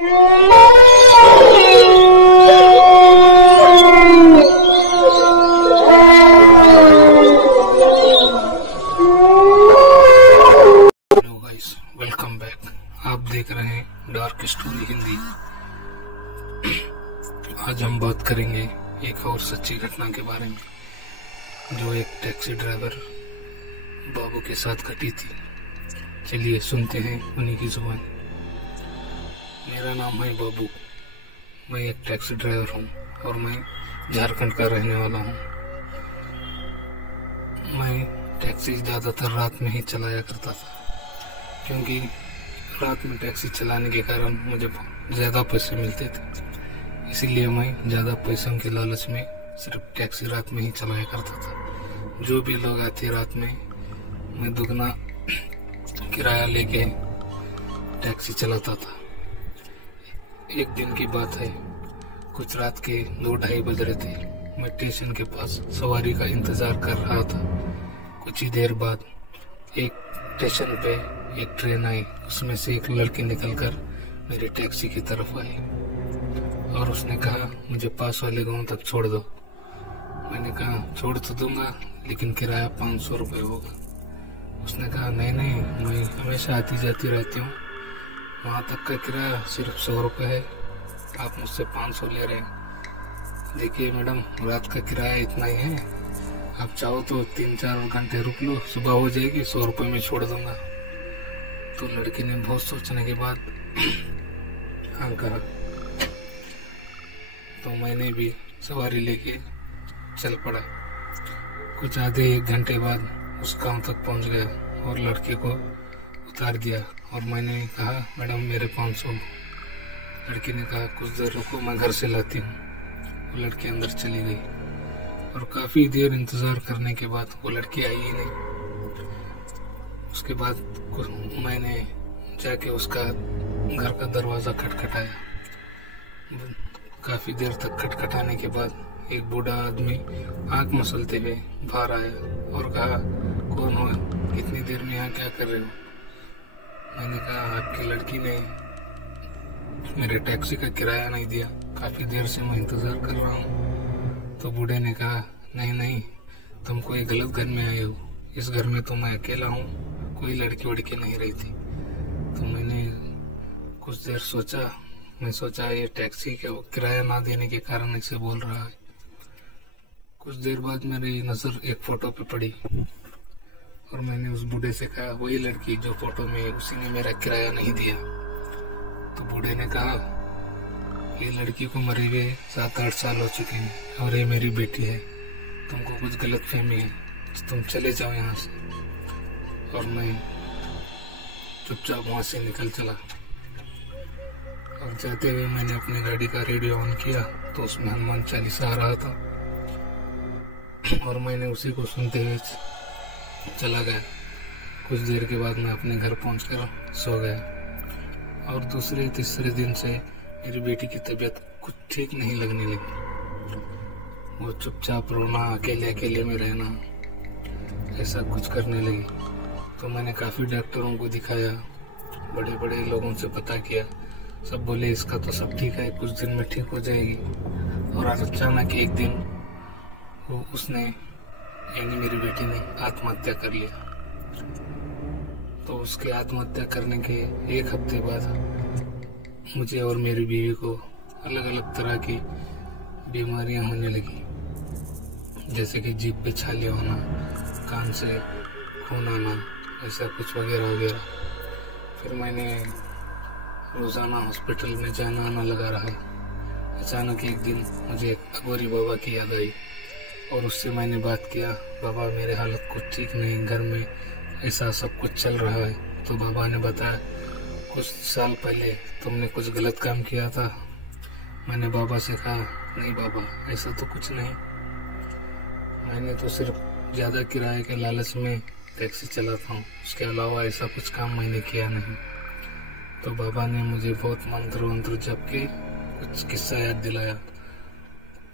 Guys, welcome back. आप देख रहे हैं डार्क स्टोरी हिंदी। आज हम बात करेंगे एक और सच्ची घटना के बारे में जो एक टैक्सी ड्राइवर बाबू के साथ घटी थी। चलिए सुनते हैं उन्हीं की जुबान। मेरा नाम है बाबू। मैं एक टैक्सी ड्राइवर हूँ और मैं झारखंड का रहने वाला हूँ। मैं टैक्सी ज़्यादातर रात में ही चलाया करता था, क्योंकि रात में टैक्सी चलाने के कारण मुझे ज़्यादा पैसे मिलते थे। इसीलिए मैं ज़्यादा पैसों के लालच में सिर्फ टैक्सी रात में ही चलाया करता था। जो भी लोग आते रात में, मैं दुगना किराया लेके टैक्सी चलाता था। एक दिन की बात है, कुछ रात के 2-2:30 बज रहे थे। मैं स्टेशन के पास सवारी का इंतज़ार कर रहा था। कुछ ही देर बाद एक स्टेशन पे एक ट्रेन आई। उसमें से एक लड़की निकलकर मेरी टैक्सी की तरफ आई और उसने कहा, मुझे पास वाले गांव तक छोड़ दो। मैंने कहा, छोड़ तो दूंगा, लेकिन किराया 500 रुपये होगा। उसने कहा, नहीं, मैं हमेशा आती जाती रहती हूँ, वहाँ तक का किराया सिर्फ 100 रुपये है, आप मुझसे 500 ले रहे हैं। देखिए मैडम, रात का किराया इतना ही है, आप चाहो तो 3-4 घंटे रुक लो, सुबह हो जाएगी, 100 रुपये में छोड़ दूंगा। तो लड़की ने बहुत सोचने के बाद हाँ कहा। तो मैंने भी सवारी लेके चल पड़ा। कुछ आधे 1 घंटे बाद उस गांव तक पहुंच गया और लड़के को उतार दिया और मैंने कहा, मैडम मेरे 500। लड़की ने कहा, कुछ देर रुको, मैं घर से लाती हूँ। वो लड़की अंदर चली गई और काफ़ी देर इंतज़ार करने के बाद वो लड़की आई ही नहीं। उसके बाद मैंने जाके उसका घर का दरवाज़ा खटखटाया। काफ़ी देर तक खटखटाने के बाद एक बूढ़ा आदमी आंख मसलते हुए बाहर आया और कहा, कौन हो, इतनी देर में यहाँ क्या कर रहे हो? मैंने कहा, आपकी लड़की ने मेरे टैक्सी का किराया नहीं दिया, काफ़ी देर से मैं इंतज़ार कर रहा हूँ। तो बूढ़े ने कहा, नहीं, तुम कोई गलत घर में आए हो, इस घर में तो मैं अकेला हूँ, कोई लड़की वड़की नहीं रही थी। तो मैंने कुछ देर सोचा, मैं सोचा ये टैक्सी का किराया ना देने के कारण ऐसे बोल रहा है। कुछ देर बाद मेरी नज़र एक फ़ोटो पे पड़ी और मैंने उस बूढ़े से कहा, वही लड़की जो फोटो में है, उसी ने मेरा किराया नहीं दिया। तो बूढ़े ने कहा, ये लड़की को मरे हुए 7-8 साल हो चुके हैं और ये मेरी बेटी है, तुमको कुछ गलत फहमी है, तो तुम चले जाओ यहाँ से। और मैं चुपचाप वहाँ से निकल चला और जाते हुए मैंने अपनी गाड़ी का रेडियो ऑन किया तो उसमें हनुमान चालीसा आ रहा था और मैंने उसी को सुनते हुए चला गया। कुछ देर के बाद मैं अपने घर पहुंचकर सो गया और दूसरे तीसरे दिन से मेरी बेटी की तबीयत कुछ ठीक नहीं लगने लगी। वो चुपचाप रोना, अकेले अकेले में रहना, ऐसा कुछ करने लगी। तो मैंने काफ़ी डॉक्टरों को दिखाया, बड़े बड़े लोगों से पता किया, सब बोले इसका तो सब ठीक है, कुछ दिन में ठीक हो जाएगी। और आज अचानक एक दिन वो उसने यानी मेरी बेटी ने आत्महत्या कर लिया। तो उसके आत्महत्या करने के 1 हफ्ते बाद मुझे और मेरी बीवी को अलग अलग तरह की बीमारियां होने लगी, जैसे कि जीभ पे छाले होना, कान से खून आना, ऐसा कुछ वगैरह वगैरह। फिर मैंने रोज़ाना हॉस्पिटल में जाना आना लगा रहा। अचानक एक दिन मुझे अघोरी बाबा की याद आई और उससे मैंने बात किया, बाबा मेरे हालत कुछ ठीक नहीं, घर में ऐसा सब कुछ चल रहा है। तो बाबा ने बताया, कुछ साल पहले तुमने कुछ गलत काम किया था। मैंने बाबा से कहा, नहीं बाबा, ऐसा तो कुछ नहीं, मैंने तो सिर्फ ज़्यादा किराए के लालच में टैक्सी चलाता हूँ, उसके अलावा ऐसा कुछ काम मैंने किया नहीं। तो बाबा ने मुझे बहुत मंत्र वंत्र जप के कुछ किस्सा याद दिलाया।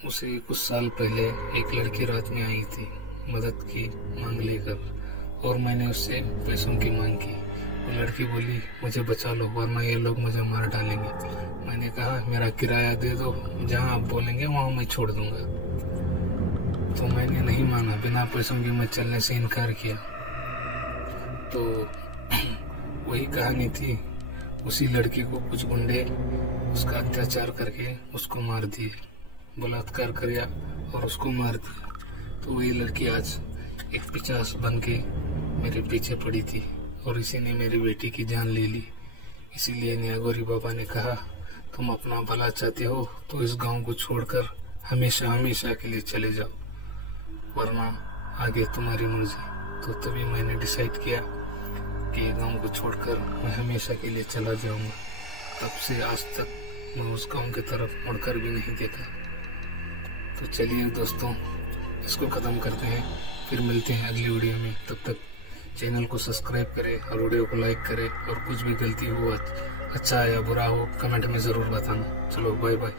उसे कुछ साल पहले एक लड़की रात में आई थी मदद की मांग लेकर और मैंने उससे पैसों की मांग की। वो लड़की बोली मुझे बचा लो वरना ये लोग मुझे मार डालेंगे। मैंने कहा मेरा किराया दे दो, जहाँ आप बोलेंगे वहाँ मैं छोड़ दूंगा। तो मैंने नहीं माना, बिना पैसों के मैं चलने से इनकार किया। तो वही कहानी थी, उसी लड़की को कुछ गुंडे उसका अत्याचार करके उसको मार दिए, बलात्कार किया और उसको मार दिया। तो वही लड़की आज एक पिचास बन के मेरे पीछे पड़ी थी और इसी ने मेरी बेटी की जान ले ली। इसीलिए न्यागोरी बाबा ने कहा तुम अपना भला चाहते हो तो इस गांव को छोड़कर हमेशा हमेशा के लिए चले जाओ, वरना आगे तुम्हारी मर्जी। तो तभी मैंने डिसाइड किया कि गांव को छोड़कर मैं हमेशा के लिए चला जाऊंगा। तब से आज तक मैं उस गांव की तरफ मुड़कर भी नहीं देखा। तो चलिए दोस्तों, इसको खत्म करते हैं, फिर मिलते हैं अगली वीडियो में। तब तक चैनल को सब्सक्राइब करें और वीडियो को लाइक करें, और कुछ भी गलती हो, अच्छा या बुरा हो, कमेंट में ज़रूर बताना। चलो बाय बाय।